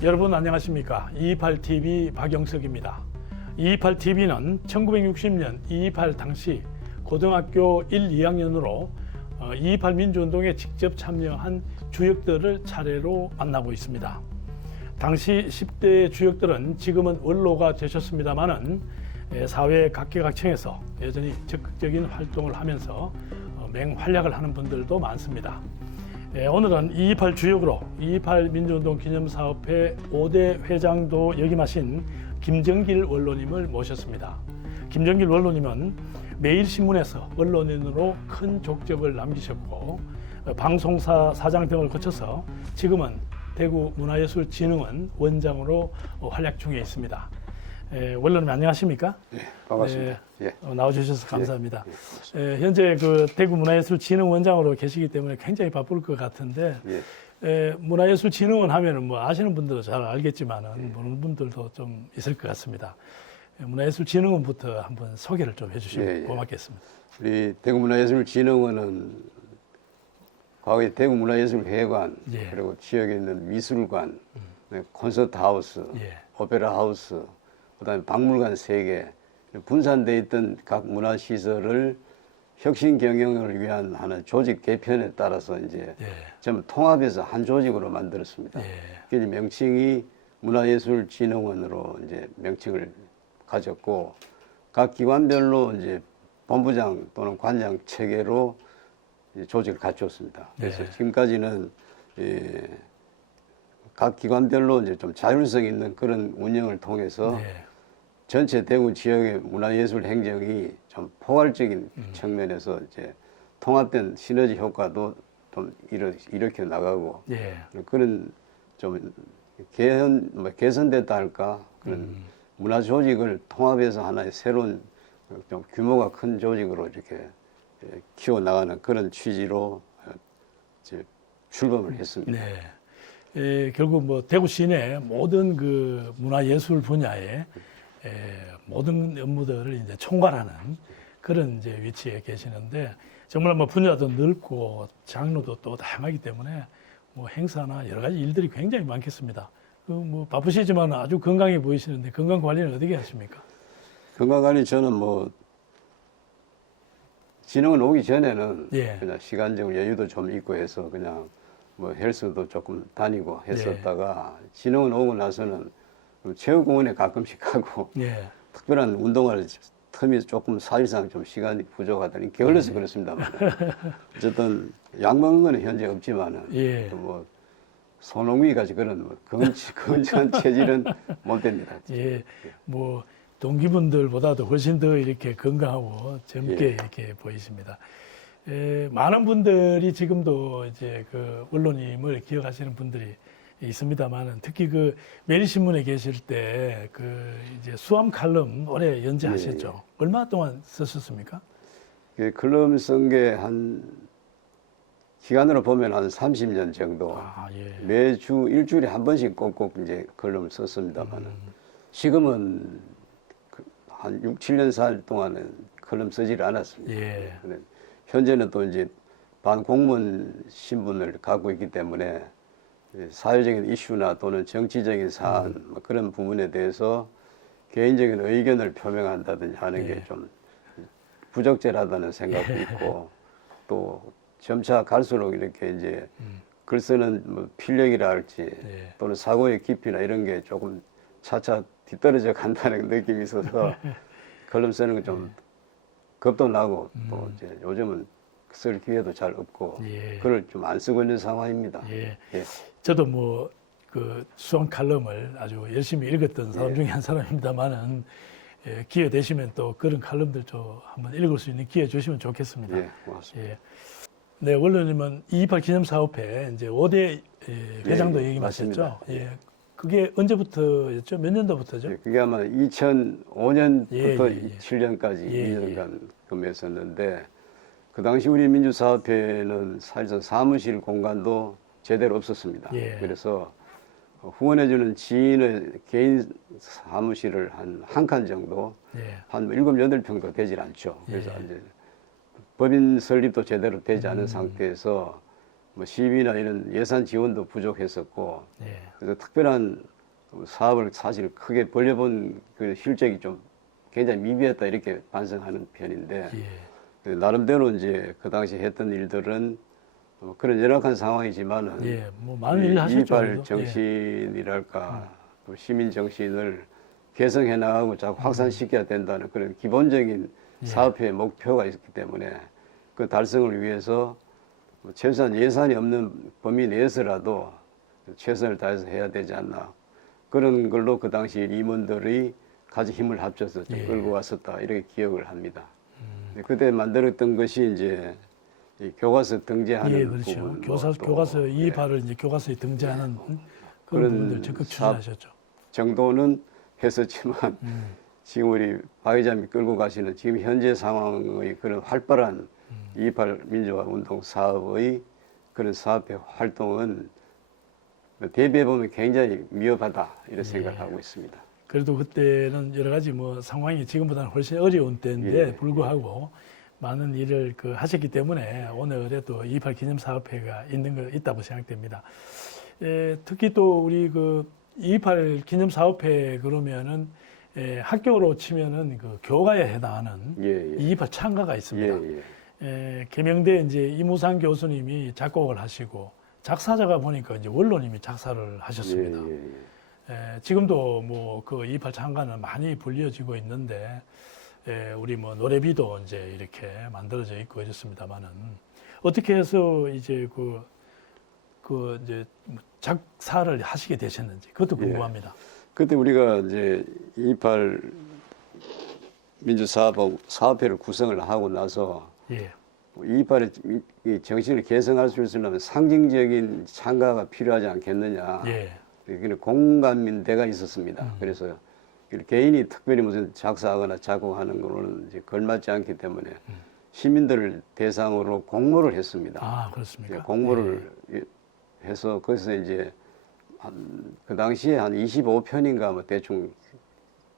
여러분 안녕하십니까? 228TV 박영석입니다. 228TV는 1960년 228 당시 고등학교 1, 2학년으로 228 민주운동에 직접 참여한 주역들을 차례로 만나고 있습니다. 당시 10대 주역들은 지금은 원로가 되셨습니다마는 사회 각계각층에서 여전히 적극적인 활동을 하면서 맹활약을 하는 분들도 많습니다. 오늘은 228 주역으로 228 민주운동 기념사업회 5대 회장도 역임하신 김정길 원로님을 모셨습니다. 김정길 원로님은 매일신문에서 언론인으로 큰 족적을 남기셨고 방송사 사장 등을 거쳐서 지금은 대구문화예술진흥원 원장으로 활약 중에 있습니다. 원로님 안녕하십니까? 네, 반갑습니다. 나와주셔서 감사합니다. 현재 그 대구문화예술진흥원장으로 계시기 때문에 굉장히 바쁠 것 같은데 문화예술진흥원 하면은 뭐 아시는 분들도 잘 알겠지만은 모르는 분들도 좀 있을 것 같습니다. 문화예술진흥원부터 한번 소개를 좀 해주시면 고맙겠습니다. 우리 대구문화예술진흥원은 과거에 대구문화예술회관 그리고 지역에 있는 미술관, 콘서트하우스, 오페라하우스, 그다음에 박물관 3개 분산되어 있던 각 문화시설을 혁신 경영을 위한 하는 조직 개편에 따라서 이제 전부 통합해서 한 조직으로 만들었습니다. 그래서 명칭이 문화예술진흥원으로 이제 명칭을 가졌고 각 기관별로 이제 본부장 또는 관장 체계로 이제 조직을 갖췄습니다. 그래서 지금까지는 각 기관별로 이제 좀 자율성 있는 그런 운영을 통해서 전체 대구 지역의 문화예술 행정이 좀 포괄적인 측면에서 이제 통합된 시너지 효과도 좀 일으켜 나가고 그런 좀 개선됐다 할까 그런 문화 조직을 통합해서 하나의 새로운 좀 규모가 큰 조직으로 이렇게 키워 나가는 그런 취지로 이제 출범을 했습니다. 결국 뭐 대구 시내 모든 그 문화예술 분야의 모든 업무들을 이제 총괄하는 그런 이제 위치에 계시는데 정말 뭐 분야도 넓고 장르도 또 다양하기 때문에 뭐 행사나 여러 가지 일들이 굉장히 많겠습니다. 그 뭐 바쁘시지만 아주 건강해 보이시는데 건강 관리는 어떻게 하십니까? 건강 관리 저는 뭐 진흥원 오기 전에는 그냥 시간적 여유도 좀 있고 해서 그냥 뭐 헬스도 조금 다니고 했었다가 진흥원 오고 나서는 체육공원에 가끔씩 가고 특별한 운동할 틈이 조금 사실상 좀 시간이 부족하다니 게을러서 그렇습니다만 어쨌든 약 먹는 거는 현재 없지만은 또 뭐 손흥민까지 그런 뭐 건강한 체질은 못 됩니다. 뭐 동기분들보다도 훨씬 더 이렇게 건강하고 젊게 이렇게 보이십니다. 많은 분들이 지금도 이제 그 원로님을 기억하시는 분들이 있습니다만은 특히 그 매일신문에 계실 때 그 이제 수암 칼럼 오래 연재하셨죠. 얼마 동안 쓰셨습니까? 칼럼 쓴 게 한 기간으로 보면 한 30년 정도 매주 일주일에 한 번씩 꼭꼭 이제 칼럼을 썼습니다만은 지금은 한 6, 7년 살 동안은 칼럼 쓰지를 않았습니다. 현재는 또 이제 반공무원 신분을 갖고 있기 때문에 사회적인 이슈나 또는 정치적인 사안 뭐 그런 부분에 대해서 개인적인 의견을 표명한다든지 하는 게 좀 부적절하다는 생각도 있고 또 점차 갈수록 이렇게 이제 글 쓰는 뭐 필력이라 할지 또는 사고의 깊이나 이런 게 조금 차차 뒤떨어져 간다는 느낌이 있어서 칼럼 쓰는 건 좀 겁도 나고 또 이제 요즘은 쓸 기회도 잘 없고 글을 좀 안 쓰고 있는 상황입니다. 저도 뭐 그 수험 칼럼을 아주 열심히 읽었던 사람 중에 한 사람입니다만은 기회 되시면 또 그런 칼럼들 좀 한번 읽을 수 있는 기회 주시면 좋겠습니다. 고맙습니다. 네, 원로님은 228 기념사업회 이제 5대 회장도 얘기하셨죠. 그게 언제부터였죠? 몇 년도부터죠? 그게 아마 2005년부터 7년까지 2년간 근무했었는데 그 당시 우리 민주사업회는 사실상 사무실 공간도 제대로 없었습니다. 그래서 후원해주는 지인의 개인 사무실을 한 칸 정도, 한 7, 8평도 되질 않죠. 그래서 이제 법인 설립도 제대로 되지 않은 상태에서 뭐 시비나 이런 예산 지원도 부족했었고 예. 그래서 특별한 사업을 사실 크게 벌려본 그 실적이 좀 굉장히 미비했다 이렇게 반성하는 편인데 예. 나름대로 이제 그 당시 했던 일들은 그런 열악한 상황이지만은 예. 뭐 많은 일 하셨죠. 이발 그래도. 정신이랄까 또 시민 정신을 개성해 나가고 자꾸 확산시켜야 된다는 그런 기본적인 사업회의 목표가 있기 때문에 그 달성을 위해서 최소한 예산이 없는 범위 내에서라도 최선을 다해서 해야 되지 않나 그런 걸로 그 당시 임원들이 같이 힘을 합쳐서 좀 끌고 왔었다 이렇게 기억을 합니다. 그때 만들었던 것이 이제 이 교과서 등재하는 예, 그렇죠. 부분, 교과서 이발을 이제 교과서에 등재하는 그런 부분들 적극 추진하셨죠. 정도는 했었지만 지금 우리 박 회장님이 끌고 가시는 지금 현재 상황의 그런 활발한 2.28 민주화 운동 사업의 그런 사업의 활동은 대비해 보면 굉장히 미흡하다 이런 생각을 하고 있습니다. 그래도 그때는 여러 가지 뭐 상황이 지금보다는 훨씬 어려운 때인데 불구하고 많은 일을 하셨기 때문에 오늘에 또 2.28 기념사업회가 있다고 생각됩니다. 특히 또 우리 2.28 기념사업회 그러면은 학교로 치면은 교과에 해당하는 2.28 찬가가 있습니다. 계명대 이제 이무상 교수님이 작곡을 하시고 작사자가 보니까 이제 원로님이 작사를 하셨습니다. 지금도 뭐 2.28 찬가는 많이 불려지고 있는데 우리 뭐 노래비도 이제 이렇게 만들어져 있고 이렇습니다만은 어떻게 해서 이제 이제 작사를 하시게 되셨는지 그것도 궁금합니다. 그때 우리가 이제 2.28 민주사업회를 구성을 하고 나서 2.28의 정신을 개성할 수 있으려면 상징적인 찬가가 필요하지 않겠느냐. 공감대가 있었습니다. 그래서 개인이 특별히 무슨 작사하거나 작곡하는 거로는 이제 걸맞지 않기 때문에 시민들을 대상으로 공모를 했습니다. 아, 그렇습니까? 공모를 해서 거기서 이제 그 당시에 한 25편인가 뭐 대충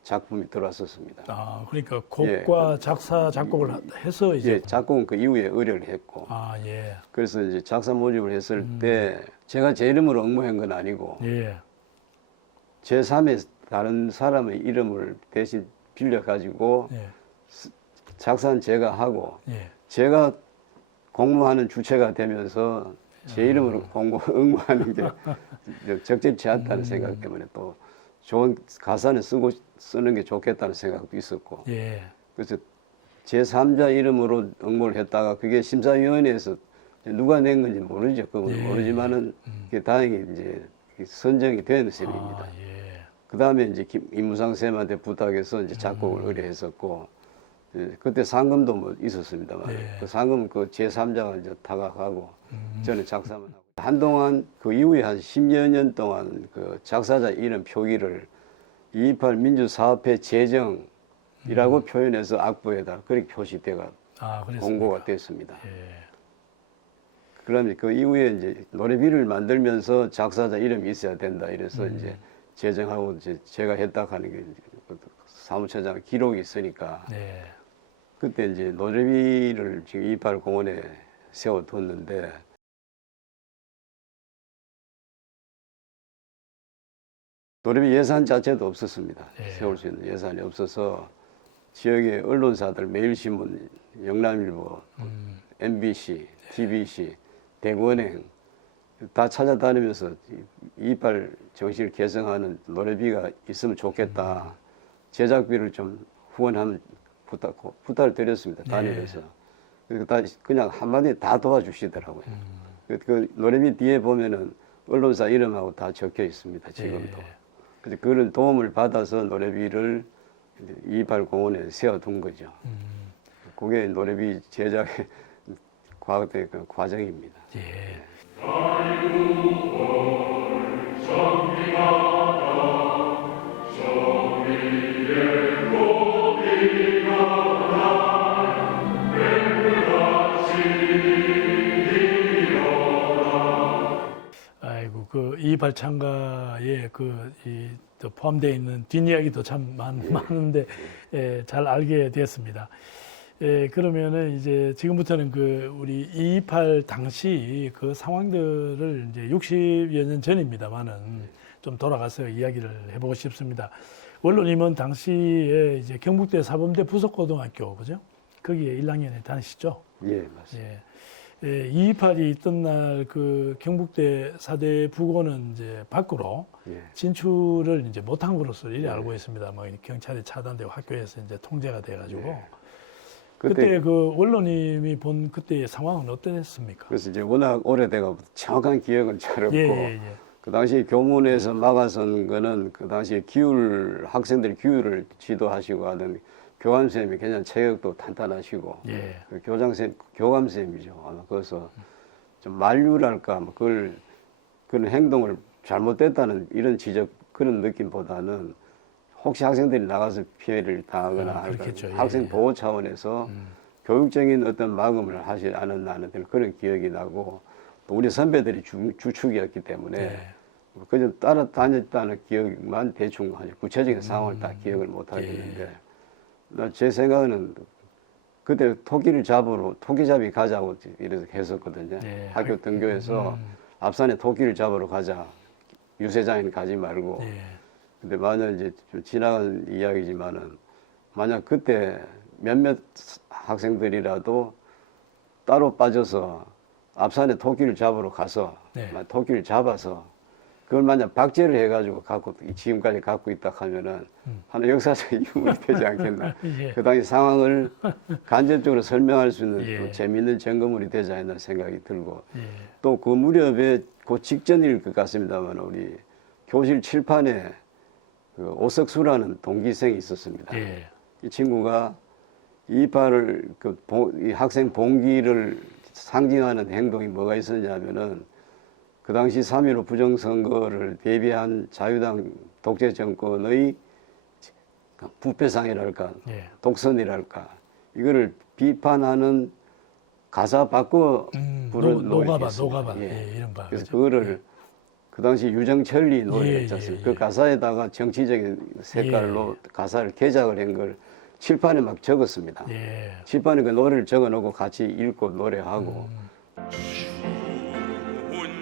작품이 들어왔었습니다. 아, 그러니까 곡과 작사, 작곡을 해서 이제 작곡은 그 이후에 의뢰를 했고. 그래서 이제 작사 모집을 했을 때 제가 제 이름으로 응모한 건 아니고 제3의 다른 사람의 이름을 대신 빌려가지고 작사는 제가 하고 제가 공모하는 주체가 되면서 제 이름으로 응모하는 게 적절치 않다는 생각 때문에 또 좋은 가사는 쓰는 게 좋겠다는 생각도 있었고 그래서 제3자 이름으로 응모를 했다가 그게 심사위원회에서 누가 낸 건지 모르죠. 그건 모르지만은 그게 다행히 이제 선정이 된 셈입니다. 그 다음에 이제 임무상 쌤한테 부탁해서 이제 작곡을 의뢰했었고, 그때 상금도 뭐 있었습니다만, 그 상금 그 제3자가 이제 다가가고, 저는 작사만 하고. 한동안 그 이후에 한 10여 년 동안 그 작사자 이름 표기를 2.28 민주사업회 제정이라고 표현해서 악보에다 그렇게 표시돼가 공고가 됐습니다. 그러면 그 이후에 이제 노래비를 만들면서 작사자 이름이 있어야 된다. 이래서 이제 제정하고 이제 제가 했다 하는 게 사무처장 기록이 있으니까 그때 이제 노래비를 지금 2.28 공원에 세워뒀는데 노래비 예산 자체도 없었습니다. 세울 수 있는 예산이 없어서 지역의 언론사들 매일신문, 영남일보, MBC, TBC, 대구은행 다 찾아다니면서 2.28 정신을 개성하는 노래비가 있으면 좋겠다. 제작비를 좀 후원하면 부탁을 드렸습니다. 다니면서. 그냥 한마디에 다 도와주시더라고요. 그 노래비 뒤에 보면은 언론사 이름하고 다 적혀 있습니다. 지금도. 그래서 그런 도움을 받아서 노래비를 2.28 공원에 세워둔 거죠. 그게 노래비 제작의 과거의 그 과정입니다. 아이고, 그 2.28 찬가에 또 포함되어 있는 뒷이야기도 참 많은데 잘 알게 됐습니다. 예, 그러면은 이제 지금부터는 그 우리 2.28 당시 그 상황들을 이제 60여 년 전입니다만은 좀 돌아가서 이야기를 해보고 싶습니다. 원로님은 당시에 이제 경북대 사범대 부속고등학교, 그죠? 거기에 1학년에 다니시죠? 예, 맞습니다. 예. 예, 2.28이 있던 날 그 경북대 사대 부고는 이제 밖으로 예. 진출을 이제 못한 것으로 이래 예. 알고 있습니다. 뭐 경찰에 차단되고 학교에서 이제 통제가 돼가지고. 예. 그때 그 원로님이 본 그때의 상황은 어땠습니까? 그래서 이제 워낙 오래돼가 정확한 기억은 잘 없고 예, 예, 예. 그 당시 교문에서 막아선 거는 그 당시 학생들 기율을 지도하시고 하던 교감쌤이 굉장히 체격도 탄탄하시고 예. 그 교감쌤이죠. 아마 거기서 좀 만류랄까 뭐 그런 행동을 잘못됐다는 이런 지적 그런 느낌보다는 혹시 학생들이 나가서 피해를 당하거나 할까 그렇겠죠. 예, 학생 예. 보호 차원에서 교육적인 어떤 마감을 하지 않았나는 그런 기억이 나고 또 우리 선배들이 주축이었기 때문에 예. 그냥 따라다녔다는 기억만 대충 하죠. 구체적인 상황을 다 기억을 못 하겠는데 제 생각은 그때 토끼잡이 가자고 이래서 했었거든요. 예. 학교 등교해서 앞산에 토끼를 잡으러 가자. 유세장에는 가지 말고. 예. 근데 만약 이제 좀 지나간 이야기지만은 만약 그때 몇몇 학생들이라도 따로 빠져서 앞산에 토끼를 잡으러 가서 네. 토끼를 잡아서 그걸 만약 박제를 해가지고 지금까지 갖고 있다 하면은 하나 역사적 이유가 되지 않겠나. 예. 그 당시 상황을 간접적으로 설명할 수 있는 예. 또 재미있는 증거물이 되지 않나 생각이 들고 예. 또 그 무렵에 그 직전일 것 같습니다만 우리 교실 칠판에 그 오석수라는 동기생이 있었습니다. 예. 이 친구가 이 학생 봉기를 상징하는 행동이 뭐가 있었냐면은 그 당시 3.15 부정선거를 대비한 자유당 독재 정권의 부패상이랄까 예. 독선이랄까 이거를 비판하는 가사 바꿔 부른 노가바, 노래였습니다. 예, 이런 바. 그래서 그죠? 그거를 그 당시 유정철리 노래를 예, 했었습니다. 예, 그 예. 가사에다가 정치적인 색깔로 가사를 개작을 한 걸 칠판에 막 적었습니다. 예. 칠판에 그 노래를 적어놓고 같이 읽고 노래하고 추운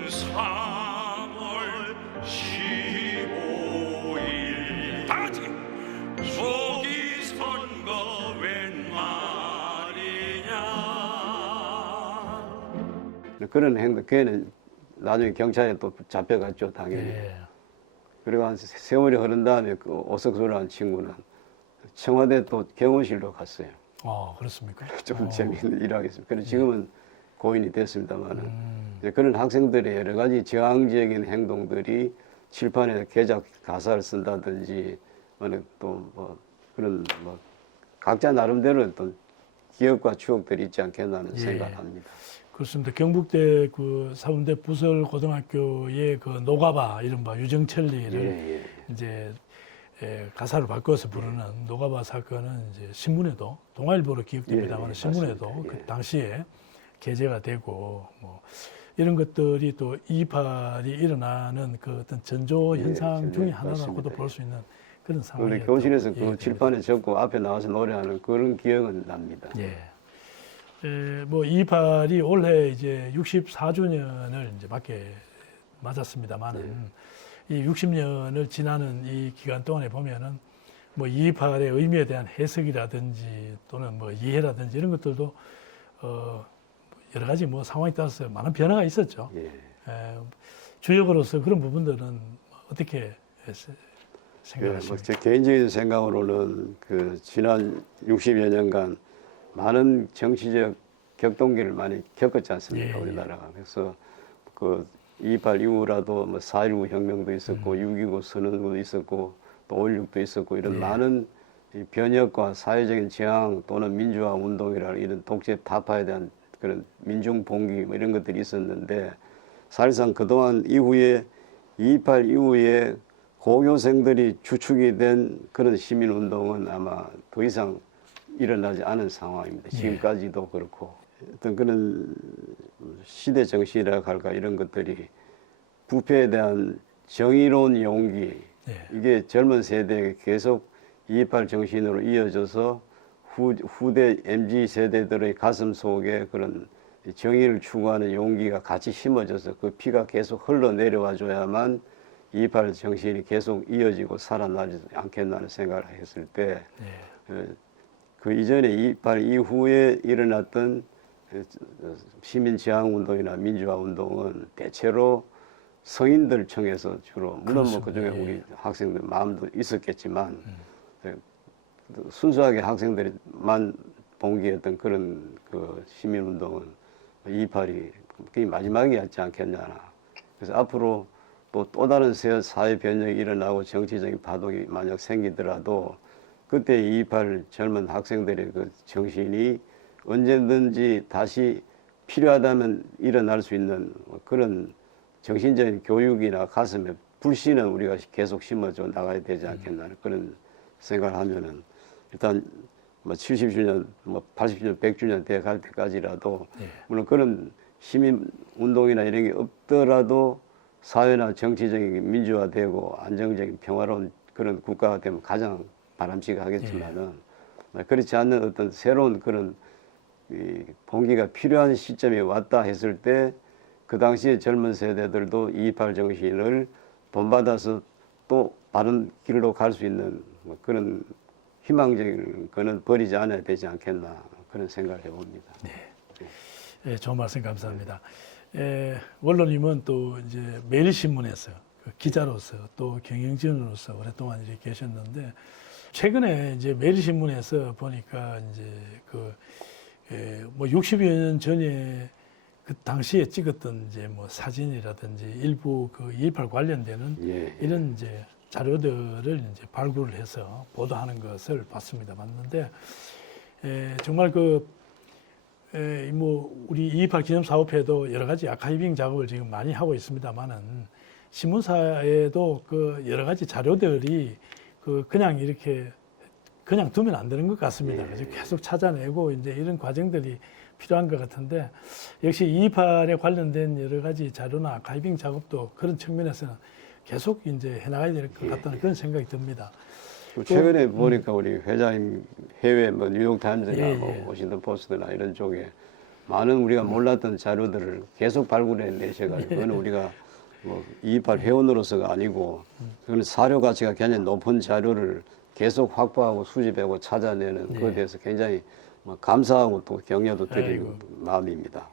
3월 15일 다 같이 속이 선거 웬 말이냐. 그런 행동, 걔는 나중에 경찰에 또 잡혀갔죠, 당연히. 예. 그리고 한 세월이 흐른 다음에 그 오석수라는 친구는 청와대 또 경호실로 갔어요. 그렇습니까? 좀 재미있는 일을 하겠습니다. 그래서 지금은 고인이 됐습니다만은 이제 그런 학생들의 여러 가지 저항적인 행동들이 칠판에 개작 가사를 쓴다든지 또 뭐 그런 뭐 각자 나름대로 어떤 기억과 추억들이 있지 않겠나는 예. 생각합니다. 그렇습니다. 경북대 그 사범대 부설고등학교의 그 노가바 이른바 유정철리를 예. 이제 가사를 바꿔서 부르는 노가바 사건은 이제 신문에도 동아일보로 기억됩니다만 예, 신문에도 맞습니다. 그 당시에 게재가 되고 뭐 이런 것들이 또 2.28이 일어나는 그 어떤 전조 현상 전조, 중에 하나라고도 맞습니다. 볼 수 있는 그런 우리 상황이었죠. 교실에서 그 칠판에 적고 앞에 나와서 노래하는 그런 기억은 납니다. 예. 뭐 2.28이 올해 이제 64주년을 이제 맞았습니다만은 이 60년을 지나는 이 기간 동안에 보면은 뭐 2.28의 의미에 대한 해석이라든지 또는 뭐 이해라든지 이런 것들도 여러 가지 뭐 상황에 따라서 많은 변화가 있었죠. 예. 주역으로서 그런 부분들은 어떻게 뭐 생각하십니까? 제 개인적인 생각으로는 그 지난 60여 년간 많은 정치적 격동기를 많이 겪었지 않습니까, 예, 예. 우리나라가. 그래서 그 2.28 이후라도 뭐 4.19 혁명도 있었고 6.29 선언도 있었고 또 5.16도 있었고 이런 예. 많은 이 변혁과 사회적인 저항 또는 민주화 운동이라 이런 독재 타파에 대한 그런 민중 봉기 뭐 이런 것들이 있었는데 사실상 그동안 이후에 2.28 이후에 고교생들이 주축이 된 그런 시민운동은 아마 더 이상 일어나지 않은 상황입니다. 지금까지도 그렇고 어떤 그런 시대 정신이라 할까 이런 것들이 부패에 대한 정의로운 용기 예. 이게 젊은 세대에게 계속 2.28 정신으로 이어져서 후대 MZ 세대들의 가슴 속에 그런 정의를 추구하는 용기가 같이 심어져서 그 피가 계속 흘러내려와 줘야만 2.28 정신이 계속 이어지고 살아나지 않겠나는 생각을 했을 때, 그 이전에 2.28 이후에 일어났던 시민저항운동이나 민주화운동은 대체로 성인들 청에서 주로, 물론 뭐 그중에 우리 학생들 마음도 있었겠지만, 순수하게 학생들만 봉기했던 그런 그 시민운동은 2.28이 그게 마지막이었지 않겠냐. 그래서 앞으로 또 다른 사회 변형이 일어나고 정치적인 파동이 만약 생기더라도 그때 2.28 젊은 학생들의 그 정신이 언제든지 다시 필요하다면 일어날 수 있는 그런 정신적인 교육이나 가슴에 불신은 우리가 계속 심어줘 나가야 되지 않겠나 그런 생각을 하면은 일단 뭐 70주년, 뭐 80주년, 100주년 돼 갈 때까지라도 물론 그런 시민 운동이나 이런 게 없더라도 사회나 정치적인 민주화되고 안정적인 평화로운 그런 국가가 되면 가장 바람직하겠지만은 그렇지 않는 어떤 새로운 그런 이 봉기가 필요한 시점이 왔다 했을 때 그 당시에 젊은 세대들도 2.28 정신을 본받아서 또 바른 길로 갈 수 있는 뭐 그런 희망적인 거는 버리지 않아야 되지 않겠나 그런 생각을 해봅니다. 네, 좋은 말씀 감사합니다. 원로님은 또 이제 매일신문에서 그 기자로서 또 경영진으로서 오랫동안 이렇게 계셨는데 최근에 이제 매일신문에서 보니까 이제 뭐 60여 년 전에 그 당시에 찍었던 이제 뭐 사진이라든지 일부 그 2.28 관련되는 이런 이제 자료들을 이제 발굴을 해서 보도하는 것을 봤습니다. 봤는데 정말 뭐 우리 2.28 기념사업회도 여러 가지 아카이빙 작업을 지금 많이 하고 있습니다만은 신문사에도 그 여러 가지 자료들이 그냥 이렇게 그냥 두면 안 되는 것 같습니다. 그래서 계속 찾아내고 이제 이런 과정들이 필요한 것 같은데 역시 2.28에 관련된 여러 가지 자료나 아카이빙 작업도 그런 측면에서는 계속 이제 해나가야 될 것 같다는 그런 생각이 듭니다. 최근에 보니까 우리 회장님 해외 뭐 뉴욕 타임즈나 뭐 워싱턴 포스트나 이런 쪽에 많은 우리가 몰랐던 자료들을 계속 발굴해 내셔가지고 그거는 우리가 뭐 2.28 회원으로서가 아니고 그건 사료 가치가 굉장히 높은 자료를 계속 확보하고 수집하고 찾아내는 그에 대해서 굉장히 감사하고 또 격려도 드리는 마음입니다.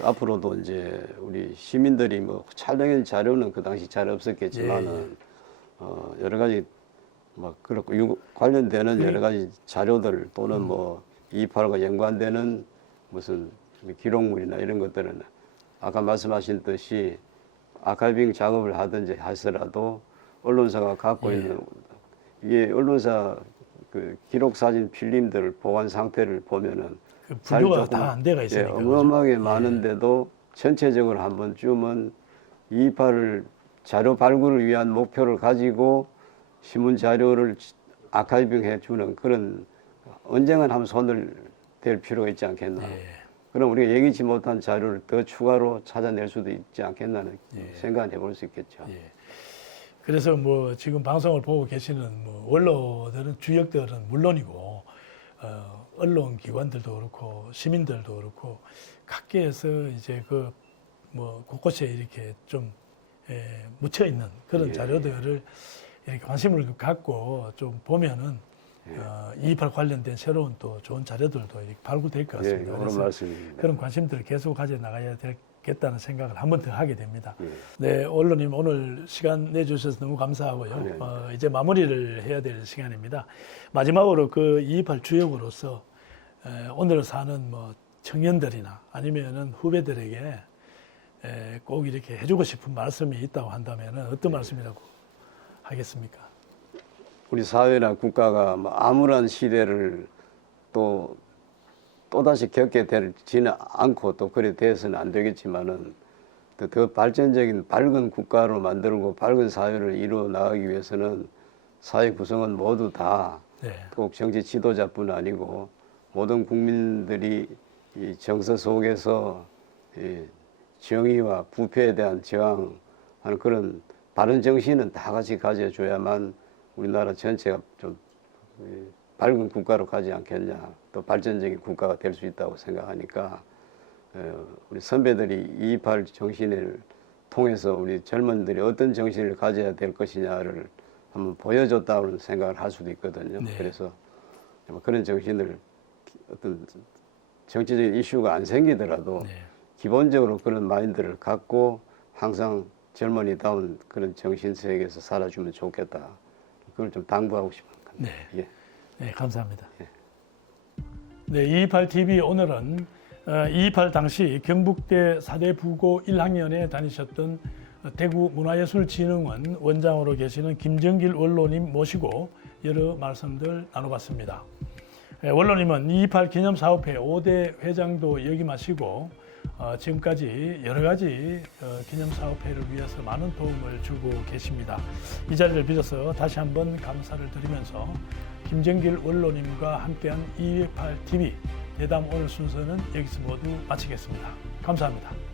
앞으로도 이제 우리 시민들이 뭐 촬영한 자료는 그 당시 잘 없었겠지만은 여러 가지 뭐 그렇고 관련되는 여러 가지 자료들 또는 뭐 2.28과 연관되는 무슨 기록물이나 이런 것들은 아까 말씀하신 듯이 아카이빙 작업을 하든지 하더라도 언론사가 갖고 있는 이게 언론사 그 기록 사진 필름들 보관 상태를 보면은 분류가 다 안 돼가 있으니까 어마어마하게 많은데도 전체적으로 한 번쯤은 2.28을 자료 발굴을 위한 목표를 가지고 신문 자료를 아카이빙해 주는 그런 언젠간 한번 손을 댈 필요가 있지 않겠나. 그럼 우리가 예기치 못한 자료를 더 추가로 찾아낼 수도 있지 않겠나는 생각을 해볼 수 있겠죠. 그래서 뭐 지금 방송을 보고 계시는 뭐 원로들은 주역들은 물론이고 언론 기관들도 그렇고 시민들도 그렇고 각계에서 이제 뭐 곳곳에 이렇게 좀 묻혀 있는 그런 자료들을 이렇게 관심을 갖고 좀 보면은 2.28 관련된 새로운 또 좋은 자료들도 이렇게 발굴될 것 같습니다. 그런 말씀입니다. 그런 관심들을 계속 가져 나가야 되겠다는 생각을 한 번 더 하게 됩니다. 네, 언론님 오늘 시간 내주셔서 너무 감사하고요. 이제 마무리를 해야 될 시간입니다. 마지막으로 그 2.28 주역으로서 오늘 사는 뭐 청년들이나 아니면은 후배들에게 꼭 이렇게 해주고 싶은 말씀이 있다고 한다면은 어떤 말씀이라고 하겠습니까? 우리 사회나 국가가 뭐 암울한 시대를 또다시 겪게 되지는 않고 또 그래 돼서는 안 되겠지만은 더 발전적인 밝은 국가로 만들고 밝은 사회를 이루어 나가기 위해서는 사회 구성원 모두 다 꼭 정치 지도자뿐 아니고 모든 국민들이 이 정서 속에서 이 정의와 부패에 대한 저항하는 그런 바른 정신은 다 같이 가져줘야만 우리나라 전체가 좀 밝은 국가로 가지 않겠냐, 또 발전적인 국가가 될 수 있다고 생각하니까 우리 선배들이 228 정신을 통해서 우리 젊은들이 어떤 정신을 가져야 될 것이냐를 한번 보여줬다는 생각을 할 수도 있거든요. 네. 그래서 그런 정신을 어떤 정치적인 이슈가 안 생기더라도 네. 기본적으로 그런 마인드를 갖고 항상 젊은이다운 그런 정신 세계에서 살아주면 좋겠다. 그걸 좀 당부하고 싶은 겁니다. 네. 예. 네, 감사합니다. 예. 네, 228TV 오늘은 228 당시 경북대 사대부고 1학년에 다니셨던 대구문화예술진흥원 원장으로 계시는 김정길 원로님 모시고 여러 말씀들 나눠봤습니다. 원로님은 228 기념사업회 5대 회장도 역임하시고 지금까지 여러 가지 기념사업회를 위해서 많은 도움을 주고 계십니다. 이 자리를 빌어서 다시 한번 감사를 드리면서 김정길 원로님과 함께한 228TV 대담 오늘 순서는 여기서 모두 마치겠습니다. 감사합니다.